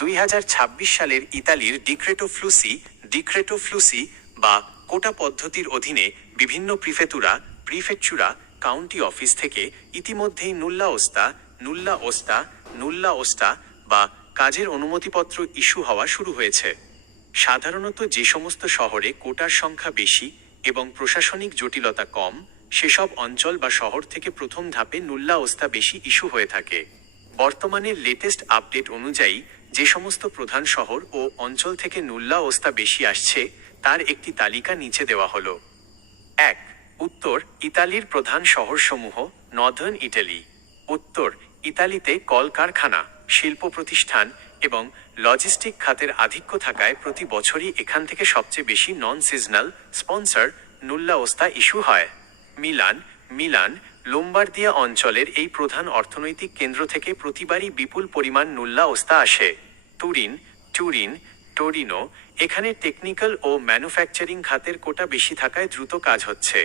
2026 সালের ইতালির ডিক্রেটো ফ্লুসি বা কোটা পদ্ধতির অধীনে বিভিন্ন প্রিফেকচুরা কাউন্টি অফিস থেকে ইতিমধ্যেই নুল্লা ওস্তা বা কাজের অনুমতিপত্র ইস্যু হওয়া শুরু হয়েছে। সাধারণত যে সমস্ত শহরে কোটার সংখ্যা বেশি এবং প্রশাসনিক জটিলতা কম, সেসব অঞ্চল বা শহর থেকে প্রথম ধাপে নুল্লা ওস্তা বেশি ইস্যু হয়ে থাকে। বর্তমানের লেটেস্ট আপডেট অনুযায়ী যে সমস্ত প্রধান শহর ও অঞ্চল থেকে নুল্লা ওস্তা বেশি আসছে তার একটি তালিকা নিচে দেওয়া হলো। 1. উত্তর ইতালির প্রধান শহরসমূহ। Northern Italy. উত্তর ইতালিতে কলকারখানা, শিল্প প্রতিষ্ঠান এবং লজিস্টিক খাতের আধিক্য থাকায় প্রতি বছরই এখান থেকে সবচেয়ে বেশি নন সিজনাল স্পন্সর নুল্লা ওস্তা ইস্যু হয়। মিলান লোম্বার্দিয়া অঞ্চলের এই প্রধান অর্থনৈতিক কেন্দ্র থেকে প্রতিবারই বিপুল পরিমাণ নুল্লা ওস্তা আসে। টোরিনো, এখানে টেকনিক্যাল ও ম্যানুফ্যাকচারিং খাতের কোটা বেশি থাকায় দ্রুত কাজ হচ্ছে।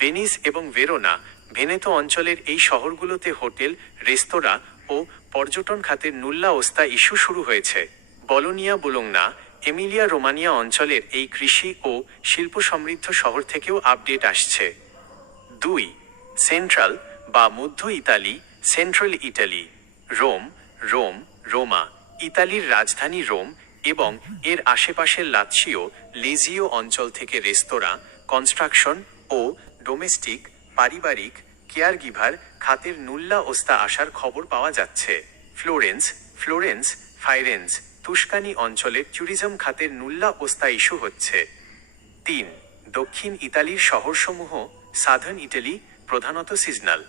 ভেনিস এবং ভেরোনা, ভেনেতো অঞ্চলের এই শহরগুলোতে হোটেল, রেস্তোরাঁ ও পর্যটন খাতের নুল্লা ওস্তা ইস্যু শুরু হয়েছে। বোলোগনা, এমিলিয়া রোমানিয়া অঞ্চলের এই কৃষি ও শিল্প সমৃদ্ধ শহর থেকেও আপডেট আসছে। 2. সেন্ট্রাল বা মধ্য ইতালি। Central Italy. রোমা, ইতালির রাজধানী রোম এবং এর আশেপাশের লেজিও অঞ্চল থেকে রেস্তোরাঁ, কনস্ট্রাকশন ও ডোমেস্টিক পারিবারিক কেয়ারগিভার খাতের নুল্লা ওস্তা আসার খবর পাওয়া যাচ্ছে। ফাইরেন্স, তুস্কানি অঞ্চলের ট্যুরিজম খাতের নুল্লা ওস্তা ইস্যু হচ্ছে। 3. দক্ষিণ ইতালির শহরসমূহ। সাদার্ন ইটালি, প্রধানত সিজনাল।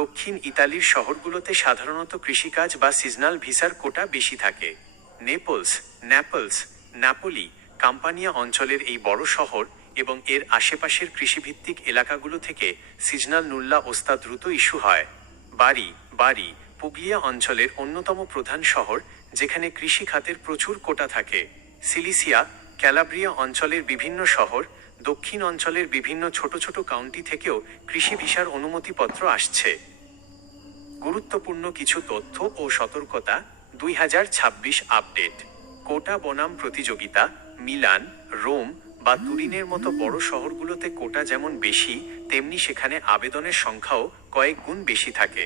দক্ষিণ ইতালির শহরগুলোতে সাধারণত কৃষিকাজ বা সিজনাল ভিসার কোটা বেশি থাকে। নাপোলি, কাম্পানিয়া অঞ্চলের এই বড় শহর এবং এর আশেপাশের কৃষিভিত্তিক এলাকাগুলো থেকে সিজনাল নুল্লা ওস্তা দ্রুত ইস্যু হয়। বারি, পুগলিয়া অঞ্চলের অন্যতম প্রধান শহর, যেখানে কৃষি খাতের প্রচুর কোটা থাকে। সিলিসিয়া, ক্যালাব্রিয়া অঞ্চলের বিভিন্ন শহর, দক্ষিণ অঞ্চলের বিভিন্ন ছোট ছোট কাউন্টি থেকেও কৃষি ভিসার অনুমতিপত্র আসছে। গুরুত্বপূর্ণ কিছু তথ্য ও সতর্কতা। 2026 আপডেট। কোটা বনাম প্রতিযোগিতা। মিলান, রোম বা তুরিনের মতো বড় শহরগুলোতে কোটা যেমন বেশি, তেমনি সেখানে আবেদনের সংখ্যাও কয়েক গুণ বেশি থাকে।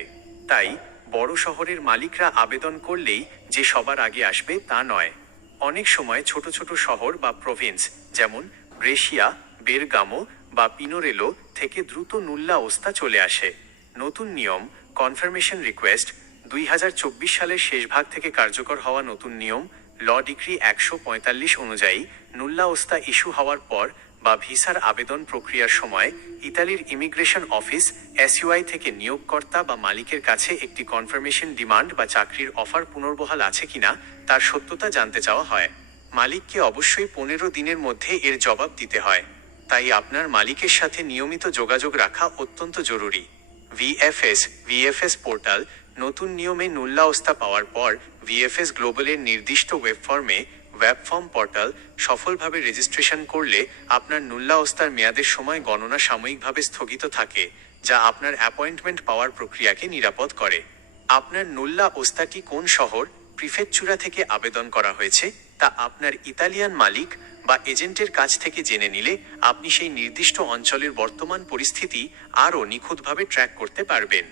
তাই বড় শহরের মালিকরা আবেদন করলেই যে সবার আগে আসবে তা নয়। অনেক সময় ছোট ছোট শহর বা প্রভিন্স যেমন ব্রেশিয়া, বেরগামো বা পিনোরেলো থেকে দ্রুত নুল্লা ওস্তা চলে আসে। নতুন নিয়ম, কনফার্মেশন রিকোয়েস্ট। 2024 সালের শেষ ভাগ থেকে কার্যকর হওয়া নতুন নিয়ম ল ডিক্রি 145 অনুযায়ী নুল্লা ওস্তা ইস্যু হওয়ার পর বা ভিসার আবেদন প্রক্রিয়ার সময় ইতালির ইমিগ্রেশন অফিস এসইউআই থেকে নিয়োগকর্তা বা মালিকের কাছে একটি কনফার্মেশন ডিমান্ড বা চাকরির অফার পুনর্বহাল আছে কিনা তার সত্যতা জানতে চাওয়া হয়। মালিককে অবশ্যই 15 দিনের মধ্যে এর জবাব দিতে হয়। তাই আপনার মালিকের সাথে নিয়মিত যোগাযোগ রাখা অত্যন্ত জরুরি। VFS portal. নতুন নিয়মে নুল্লা ওস্তা পাওয়ার পর ভিএফএস গ্লোবালের নির্দিষ্ট ওয়েব ফর্ম পোর্টাল সফলভাবে রেজিস্ট্রেশন করলে আপনার নুল্লা ওস্তার মেয়াদের সময় গণনা সাময়িকভাবে স্থগিত থাকে, যা আপনার অ্যাপয়েন্টমেন্ট পাওয়ার প্রক্রিয়াকে নিরাপদ করে। আপনার নুল্লা ওস্তাটি কোন শহর, প্রিফেকচুরা থেকে আবেদন করা হয়েছে তা আপনার ইতালিয়ান মালিক বা এজেন্টের কাছ থেকে জেনে নিলে আপনি সেই নির্দিষ্ট অঞ্চলের বর্তমান পরিস্থিতি আরও নিখুঁতভাবে ট্র্যাক করতে পারবেন।